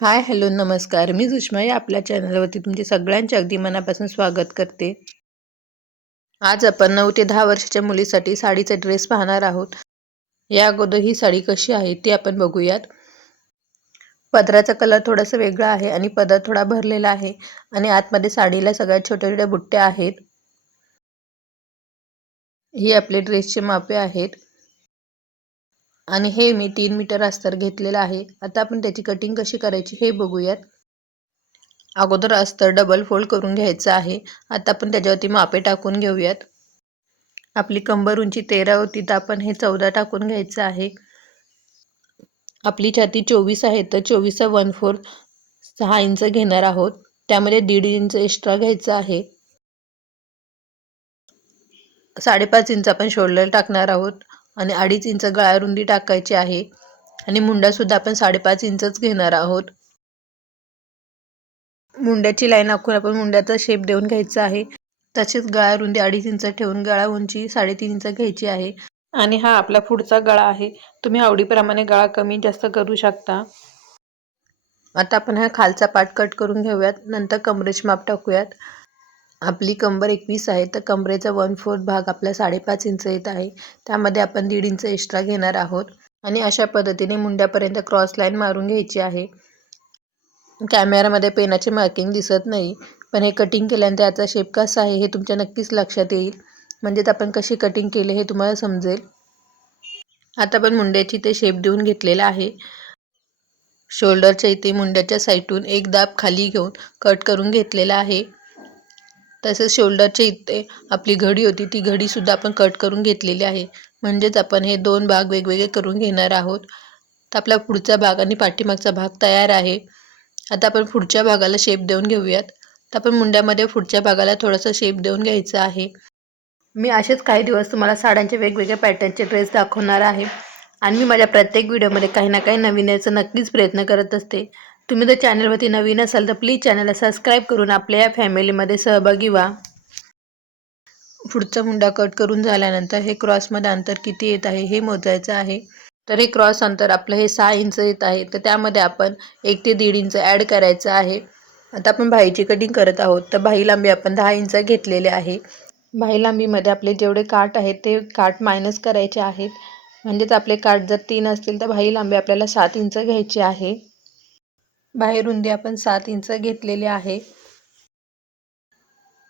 Hi hello नमस्कार. मी सुषमा या आपल्या चॅनलवरती तुमचे सगळ्यांचे अगदी मनापासून स्वागत करते. आज आपण नऊ ते दहा वर्षाच्या मुलीसाठी साडीचा ड्रेस पाहणार आहोत. या अगोदर ही साडी कशी आहे ती आपण बघूयात. पदराचा कलर थोडासा वेगळा आहे आणि पदर थोडा भरलेला आहे आणि आतमध्ये साडीला सगळ्यात छोट्या छोट्या बुट्ट्या आहेत. ही आपले ड्रेसचे मापे आहेत. आणि हे मी तीन मीटर अस्तर घेतलेलं आहे. आता आपण त्याची कटिंग कशी करायची हे बघूयात. अगोदर अस्तर डबल फोल्ड करून घ्यायचं आहे. आता आपण त्याच्यावरती मापे टाकून घेऊयात. आपली कंबर उंची तेरा होती तर आपण हे चौदा टाकून घ्यायचं आहे. आपली छाती चोवीस आहे तर चोवीसचा वन फोर्थ सहा इंच घेणार आहोत. त्यामध्ये दीड इंच एक्स्ट्रा घ्यायचं आहे. साडेपाच इंच आपण शोल्डर टाकणार आहोत. आणि अडीच इंच गळा रुंदी टाकायची आहे. आणि मुंडासुद्धा आपण साडेपाच इंचच घेणार आहोत. मुंड्याची लाईन आखून आपण मुंड्याचा शेप देऊन घ्यायचा आहे. तसेच गळा रुंदी अडीच इंच ठेवून गळा उंची साडेतीन इंच घ्यायची आहे. आणि हा आपला पुढचा गळा आहे. तुम्ही आवडीप्रमाणे गळा कमी जास्त करू शकता. आता आपण हा खालचा पाठ कट करून घेऊयात. नंतर कमरेचे माप टाकूयात. आपली कंबर एकवीस आहे तर कंबरेचा वन फोर्थ भाग आपला साडेपाच इंच येत आहे. त्यामध्ये आपण दीड इंच एक्स्ट्रा घेणार आहोत. आणि अशा पद्धतीने मुंड्यापर्यंत क्रॉस लाईन मारून घ्यायची आहे. कॅमेऱ्यामध्ये पेनाचे मार्किंग दिसत नाही. पण हे कटिंग केल्यानंतर याचा शेप कसा आहे हे तुमच्या नक्कीच लक्षात येईल. म्हणजेच आपण कशी कटिंग केले हे तुम्हाला समजेल. आता आपण मुंड्याची ते शेप देऊन घेतलेला आहे. शोल्डरच्या इथे मुंड्याच्या साईडून एक दाब खाली घेऊन कट करून घेतलेला आहे. तसेच शोल्डरच्या इथे आपली घडी होती ती घडीसुद्धा आपण कट करून घेतलेली आहे. म्हणजेच आपण हे दोन भाग वेगवेगळे करून घेणार आहोत. तर आपला पुढचा भाग आणि पाठीमागचा भाग तयार आहे. आता आपण पुढच्या भागाला शेप देऊन घेऊयात. तर आपण मुंड्यामध्ये पुढच्या भागाला थोडासा शेप देऊन घ्यायचा आहे. मी असेच काही दिवस तुम्हाला साड्यांचे वेगवेगळ्या पॅटर्नचे ड्रेस दाखवणार आहे. आणि मी माझ्या प्रत्येक व्हिडिओमध्ये काही ना काही नवीन यायचं नक्कीच प्रयत्न करत असते. तुम्ही जर चॅनलवरती नवीन असाल तर प्लीज चॅनलला सबस्क्राईब करून आपल्या या फॅमिलीमध्ये सहभागी व्हा. पुढचा मुंडा कट करून झाल्यानंतर हे क्रॉसमध्ये अंतर किती येत आहे हे मोजायचं आहे. तर हे क्रॉस अंतर आपलं हे सहा इंच येत आहे. तर त्यामध्ये आपण एक ते दीड इंच ॲड करायचं आहे. आता आपण भाईची कटिंग करत आहोत. तर भाई लांबी आपण दहा इंच घेतलेले आहे. भाई लांबीमध्ये आपले जेवढे काठ आहेत ते काठ मायनस करायचे आहेत. म्हणजेच आपले काठ जर तीन असतील तर भाई लांबी आपल्याला सात इंच घ्यायची आहे. बाहेर रुंदी आपण सात इंच घेतलेली आहे.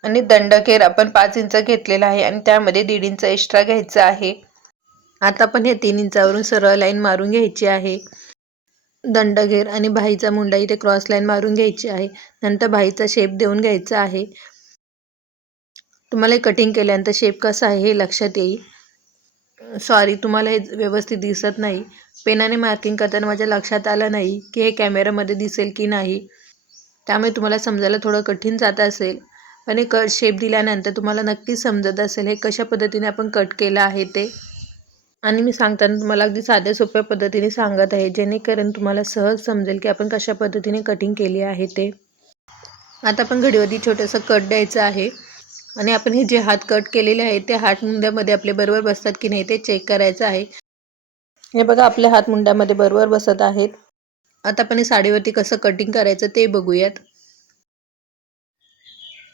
आणि दंडखेर आपण पाच इंच घेतलेला आहे आणि त्यामध्ये दीड इंच एक्स्ट्रा घ्यायचं आहे. आता आपण हे तीन इंचावरून सरळ लाईन मारून घ्यायची आहे. दंडघेर आणि भाईचा मुंडा इथे क्रॉस लाईन मारून घ्यायची आहे. नंतर भाईचा शेप देऊन घ्यायचा आहे. तुम्हाला कटिंग केल्यानंतर शेप कसा आहे हे लक्षात येईल. सॉरी तुम्हाला हे व्यवस्थित दिसत नाही. पेनाने मार्किंग करताना माझ्या लक्षात आलं नाही की हे कॅमेरामध्ये दिसेल की नाही. त्यामुळे तुम्हाला समजायला थोडं कठीण जात असेल. पण हे कट शेप दिल्यानंतर तुम्हाला नक्कीच समजत असेल हे कशा पद्धतीने आपण कट केलं आहे ते. आणि मी सांगताना तुम्हाला अगदी साध्या सोप्या पद्धतीने सांगत आहे जेणेकरून तुम्हाला सहज समजेल की आपण कशा पद्धतीने कटिंग केली आहे ते. आता आपण घडीवरती छोटंसं कट द्यायचं आहे. आणि आपण हे जे हात कट केलेले आहेत ते हात मुंद्यामध्ये आपले बरोबर बसतात की नाही ते चेक करायचं आहे. हे बघा आपल्या हात मुंड्यामध्ये बरोबर बसत आहेत. आता आपण साडीवरती कसं कटिंग करायचं ते बघूयात.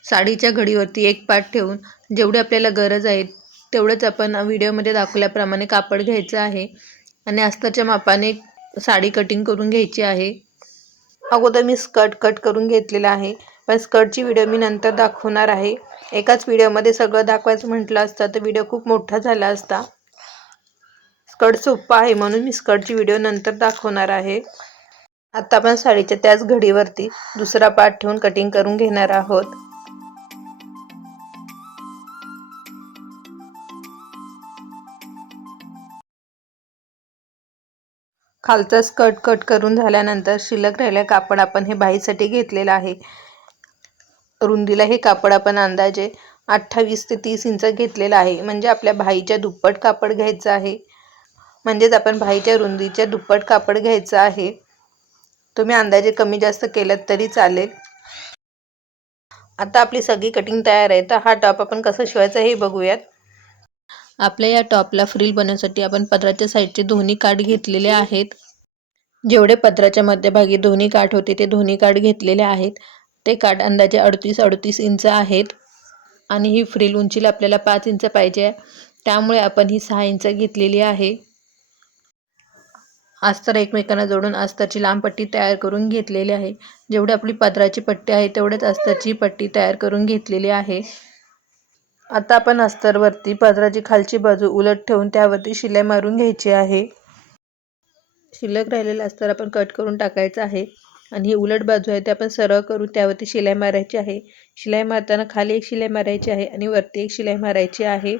साडीच्या घडीवरती एक पाठ ठेवून जेवढी आपल्याला गरज आहे तेवढंच आपण व्हिडिओमध्ये दाखवल्याप्रमाणे कापड घ्यायचं आहे. आणि अस्तरच्या मापाने साडी कटिंग करून घ्यायची आहे. अगोदर मी स्कर्ट कट करून घेतलेला आहे. पण स्कर्टची व्हिडिओ मी नंतर दाखवणार आहे. एकाच व्हिडिओमध्ये सगळं दाखवायचं म्हटलं असतं तर व्हिडिओ खूप मोठा झाला असता. स्कर्ट सोप्पा आहे म्हणून मी स्कर्टची व्हिडिओ नंतर दाखवणार आहे. आता आपण साडीच्या त्याच घडीवरती दुसरा पार्ट ठेवून कटिंग करून घेणार आहोत. खालचा स्कर्ट कट करून झाल्यानंतर शिल्लक राहिलेलं कापड आपण हे बाईसाठी घेतलेलं आहे. रुंदीला हे कापड आपण अंदाजे अठ्ठावीस ते तीस इंच घेतलेलं आहे. म्हणजे आपल्या भाईच्या दुप्पट कापड घ्यायचं आहे. म्हणजेच आपण भाईच्या रुंदीच्या दुप्पट कापड घ्यायचं आहे. तुम्ही अंदाजे कमी जास्त केलं तरी चालेल. आता आपली सगळी कटिंग तयार आहे तर हा टॉप आपण कसं शिवायचा हे बघूयात. आपल्या या टॉपला फ्रिल बनवण्यासाठी आपण पदराच्या साईडचे दोन्ही काठ घेतलेले आहेत. जेवढे पत्राच्या मध्यभागी दोन्ही काठ होते ते दोन्ही काठ घेतलेले आहेत. ते काठ अंदाजे अडतीस अडतीस इंच आहेत. आणि ही फ्रील उंचीला आपल्याला पाच इंच पाहिजे त्यामुळे आपण ही सहा इंच घेतलेली आहे. अस्तर एकमेकांना जोडून अस्तरची लांब पट्टी तयार करून घेतलेली आहे. जेवढी आपली पदराची पट्टी आहे तेवढ्याच अस्तरची पट्टी तयार करून घेतलेली आहे. आता आपण अस्तरवरती पदराची खालची बाजू उलट ठेवून त्यावरती शिलाई मारून घ्यायची आहे. शिल्लक राहिलेलं अस्तर आपण कट करून टाकायचं आहे. आणि ही उलट बाजू आहे ते आपण सरळ करून त्यावरती शिलाई मारायची आहे. शिलाई मारताना खाली एक शिलाई मारायची आहे आणि वरती एक शिलाई मारायची आहे.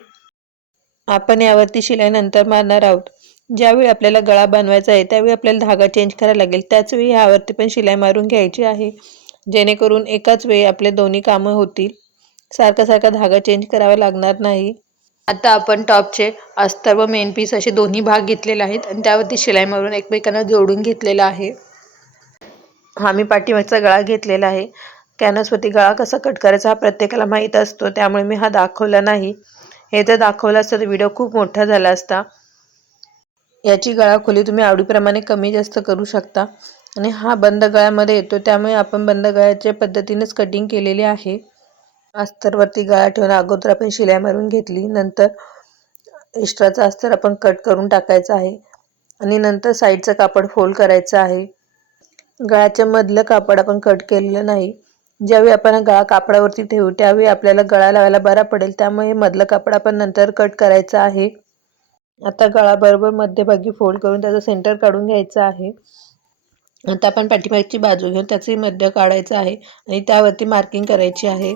आपण यावरती शिलाई नंतर मारणार आहोत. ज्यावेळी आपल्याला गळा बनवायचा आहे त्यावेळी आपल्याला धागा चेंज करायला लागेल. त्याचवेळी ह्यावरती पण शिलाई मारून घ्यायची आहे. जेणेकरून एकाच वेळी आपले दोन्ही कामं होतील. सारखा सारखा धागा चेंज करावा लागणार नाही. आता आपण टॉपचे अस्तर व मेन पीस असे दोन्ही भाग घेतलेले आहेत आणि त्यावरती शिलाई मारून एकमेकांना जोडून घेतलेला आहे. हा मी पाठीमागचा गळा घेतलेला आहे. कॅनसवरती गळा कसा कट करायचा हा प्रत्येकाला माहीत असतो त्यामुळे मी हा दाखवला नाही. हे जर दाखवलं असतं तर व्हिडिओ खूप मोठा झाला असता. याची गळा खोली तुम्ही आवडीप्रमाणे कमी जास्त करू शकता. आणि हा बंद गळ्यामध्ये येतो त्यामुळे आपण बंद गळ्याच्या पद्धतीनेच कटिंग केलेली आहे. अस्तरवरती गळा ठेवून अगोदर आपण शिलाई मारून घेतली नंतर एक्स्ट्राचा अस्तर आपण कट करून टाकायचं आहे. आणि नंतर साईडचं कापड फोल्ड करायचं आहे. गळ्याच्या मधलं कापड आपण कट केलेलं नाही. ज्यावेळी आपण गळा कापडावरती ठेवू त्यावेळी आपल्याला गळा लावायला बरा पडेल. त्यामुळे मधलं कापड आपण नंतर कट करायचं आहे. आता गळा बरोबर मध्यभागी फोल्ड करून त्याचं सेंटर काढून घ्यायचं आहे. आता आपण पाठीमागची बाजू घेऊन त्याचे मध्य काढायचं आहे आणि त्यावरती मार्किंग करायची आहे.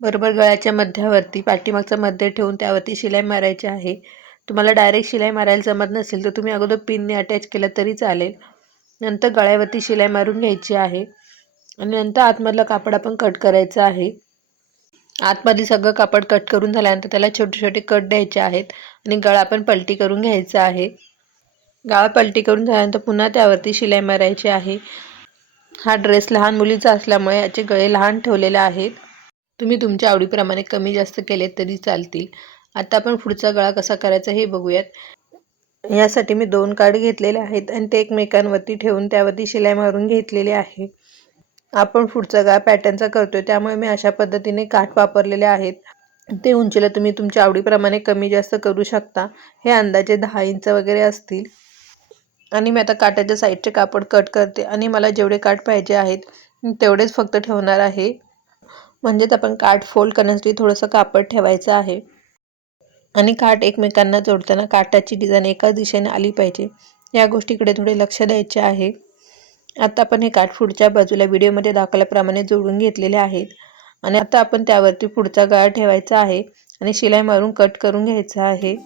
बरोबर गळ्याच्या मध्यावरती पाठीमागचं मध्य ठेवून त्यावरती शिलाई मारायची आहे. तुम्हाला डायरेक्ट शिलाई मारायला जमत नसेल तर तुम्ही अगोदर पिनने अटॅच केलं तरी चालेल. नंतर गळ्यावरती शिलाई मारून घ्यायची आहे. आणि नंतर आतमधलं कापड आपण कट करायचं आहे. आतमधली सगळं कापड कट करून झाल्यानंतर त्याला छोटे छोटे कट द्यायचे आहेत. आणि गळा आपण पलटी करून घ्यायचा आहे. गळा पलटी करून झाल्यानंतर पुन्हा त्यावरती शिलाई मारायची आहे. हा ड्रेस लहान मुलीचा असल्यामुळे याचे गळे लहान ठेवलेले आहेत. तुम्ही तुमच्या आवडीप्रमाणे कमी जास्त केले तरी चालतील. आता आपण पुढचा गळा कसा करायचा हे बघूयात. यासाठी मी दोन कार्ड घेतलेले आहेत आणि ते एकमेकांवरती ठेवून त्यावरती शिलाई मारून घेतलेली आहे. आपण पुढचा गळा पॅटर्नचा करतोय त्यामुळे मी अशा पद्धतीने काठ वापरलेले आहेत. ते उंचीला तुम्ही तुमच्या आवडीप्रमाणे कमी जास्त करू शकता. हे अंदाजे दहा इंच वगैरे असतील. आणि मी आता काटाच्या साईडचे कापड कट करते आणि मला जेवढे काठ पाहिजे आहेत तेवढेच फक्त ठेवणार आहे. म्हणजेच आपण काठ फोल्ड करण्यासाठी थोडंसं कापड ठेवायचं आहे. आणि काठ एकमेकांना जोडताना काठाची डिझाईन एकाच दिशेने आली पाहिजे. या गोष्टीकडे थोडे लक्ष द्यायचे आहे. आता आपण हे काठ पुढच्या बाजूला व्हिडिओमध्ये दाखवल्याप्रमाणे जोडून घेतलेले आहेत. आणि आता आपण त्यावरती पुढचा गाळ ठेवायचा आहे. आणि शिलाई मारून कट करून घ्यायचा आहे.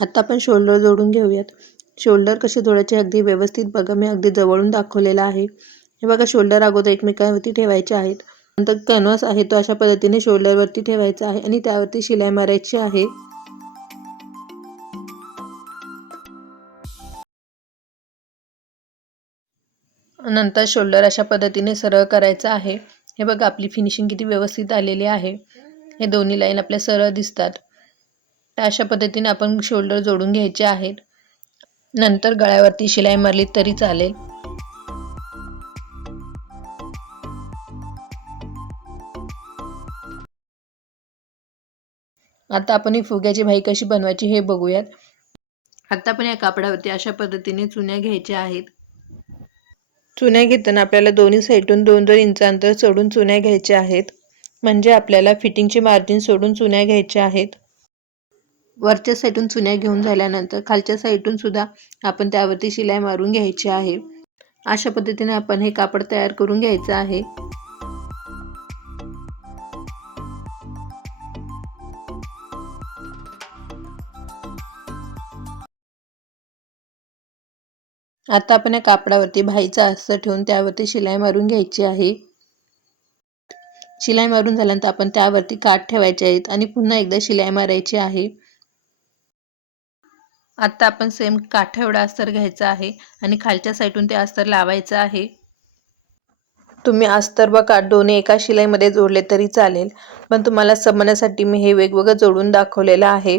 आता आपण शोल्डर जोडून घेऊयात. शोल्डर कसे जोडायचे अगदी व्यवस्थित बघा. मी अगदी जवळून दाखवलेला आहे. हे बघा शोल्डर अगोदर एकमेकांवरती ठेवायचे आहेत. नंतर कॅनव्हास आहे तो अशा पद्धतीने शोल्डरवरती ठेवायचा आहे आणि त्यावरती शिलाई मारायची आहे. नंतर शोल्डर अशा पद्धतीने सरळ करायचं आहे. हे बघा आपली फिनिशिंग किती व्यवस्थित आलेली आहे. हे दोन्ही लाईन आपल्या सरळ दिसतात. अशा पद्धतीने आपण शोल्डर जोडून घ्यायचे आहेत. नंतर गळ्यावरती शिलाई मारली तरी चालेल. आता आपण ही फुग्याची भाई कशी बनवायची हे बघूयात. आता आपण या कापडावरती अशा पद्धतीने चुन्या घ्यायच्या आहेत. चुन्या घेताना आपल्याला दोन्ही साईडून दोन दोन इंच अंतर सोडून चुन्या घ्यायच्या आहेत. म्हणजे आपल्याला फिटिंगची मार्जिन सोडून चुन्या घ्यायच्या आहेत. वरच्या साईडून चुन्या घेऊन झाल्यानंतर खालच्या साईडून सुद्धा आपण त्यावरती शिलाई मारून घ्यायची आहे. अशा पद्धतीने आपण हे कापड तयार करून घ्यायचं आहे. आता आपण या कापडावरती भाईचा अस्तर ठेवून त्यावरती शिलाई मारून घ्यायची आहे. शिलाई मारून झाल्यानंतर आपण त्यावरती काठ ठेवायचे आहेत आणि पुन्हा एकदा शिलाई मारायची आहे. आत्ता आपण सेम काठ एवढा अस्तर घ्यायचा आहे आणि खालच्या साईडून ते अस्तर लावायचं आहे. तुम्ही अस्तर व काठ दोन्ही एका शिलाईमध्ये जोडले तरी चालेल पण तुम्हाला समजण्यासाठी मी हे वेगवेगळं जोडून दाखवलेलं आहे.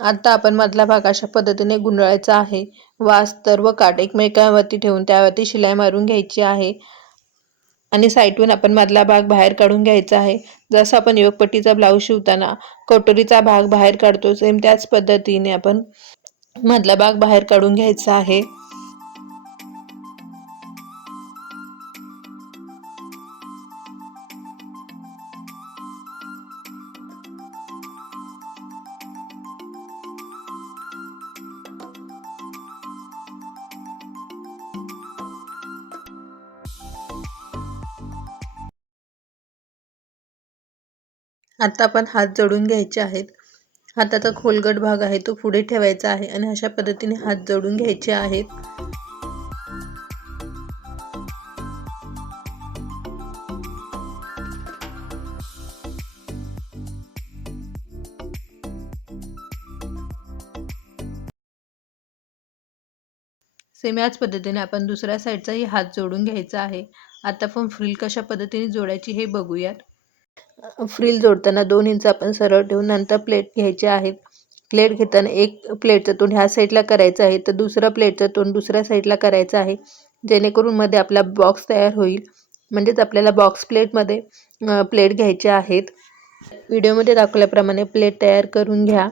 आता आपण मधला भाग अशा पद्धतीने गुंडाळायचा आहे. व अस्तर व काठ एकमेकांवरती ठेवून त्यावरती शिलाई मारून घ्यायची आहे. आणि साईटवरून आपण मधला भाग बाहेर काढून घ्यायचा आहे. जसं आपण योगपट्टीचा ब्लाऊज शिवताना कटोरीचा भाग बाहेर काढतो सेम त्याच पद्धतीने आपण मधला भाग बाहेर काढून घ्यायचा आहे. आत्ता आपण हात जोडून घ्यायचे आहेत. हाताचा खोलगट भाग आहे तो पुढे ठेवायचा आहे आणि अशा पद्धतीने हात जोडून घ्यायचे आहेत. सेम याच पद्धतीने आपण दुसऱ्या साईडचाही हात जोडून घ्यायचा आहे. आता आपण फ्रिल कशा पद्धतीने जोडायची हे बघूयात. फ्रिल जोडताना दोन इंच आपण सरळ ठेवून नंतर प्लेट घ्यायचे आहेत प्लेट घेताना एक प्लेटचं तोंड ह्या साईडला करायचं आहे तर दुसरा प्लेटचं तोंड दुसऱ्या साईडला करायचं आहे. जेणेकरून मध्ये आपला बॉक्स तयार होईल. म्हणजेच आपल्याला बॉक्स प्लेटमध्ये प्लेट घ्यायचे आहेत. व्हिडिओमध्ये दाखवल्याप्रमाणे प्लेट तयार करून घ्या.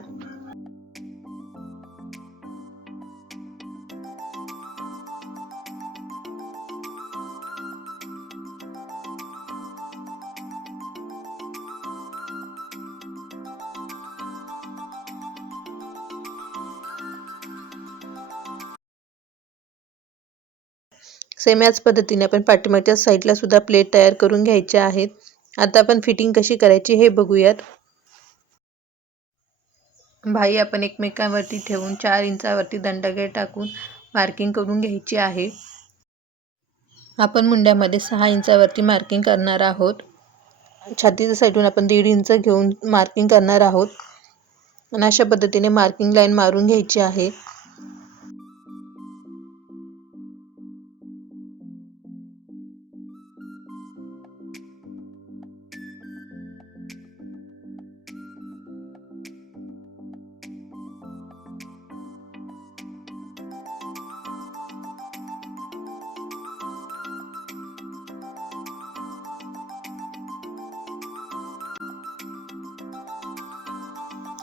सेम याच पद्धतीने आपण पाठीमागच्या साईडला सुद्धा प्लेट तयार करून घ्यायच्या आहेत. आता आपण फिटिंग कशी करायची हे बघूयात. भाई आपण एकमेकांवरती ठेवून चार इंचावरती दंडगे टाकून मार्किंग करून घ्यायची आहे. आपण मुंड्यामध्ये सहा इंचावरती मार्किंग करणार आहोत. छातीच्या साईडून आपण दीड इंच घेऊन मार्किंग करणार आहोत. आणि अशा पद्धतीने मार्किंग लाईन मारून घ्यायची आहे.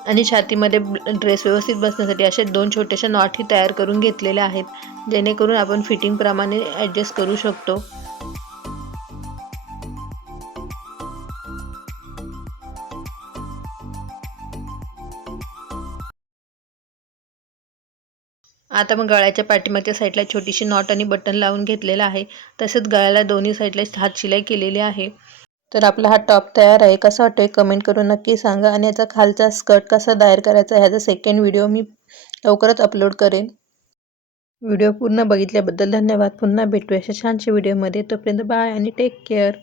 आणि छातीमध्ये ड्रेस व्यवस्थित बसण्यासाठी असे दोन छोट्याशा नॉटही तयार करून घेतलेल्या आहेत जेणेकरून आपण फिटिंगप्रमाणे ॲडजस्ट करू शकतो. आता मग गळ्याच्या पाठीमागच्या साईडला छोटीशी नॉट आणि बटन लावून घेतलेलं आहे. तसेच गळ्याला दोन्ही साईडला हात शिलाई केलेली आहे. तर आपला हा टॉप तयार आहे. कसा वाटतोय? कमेंट करून नक्की सांगा. आणि याचा खालचा स्कर्ट कसा तयार करायचा ह्याचा सेकंड व्हिडिओ मी लवकरच अपलोड करेन. व्हिडिओ पूर्ण बघितल्याबद्दल धन्यवाद. पुन्हा भेटूया अशा छानशा व्हिडिओमध्ये तोपर्यंत बाय आणि टेक केअर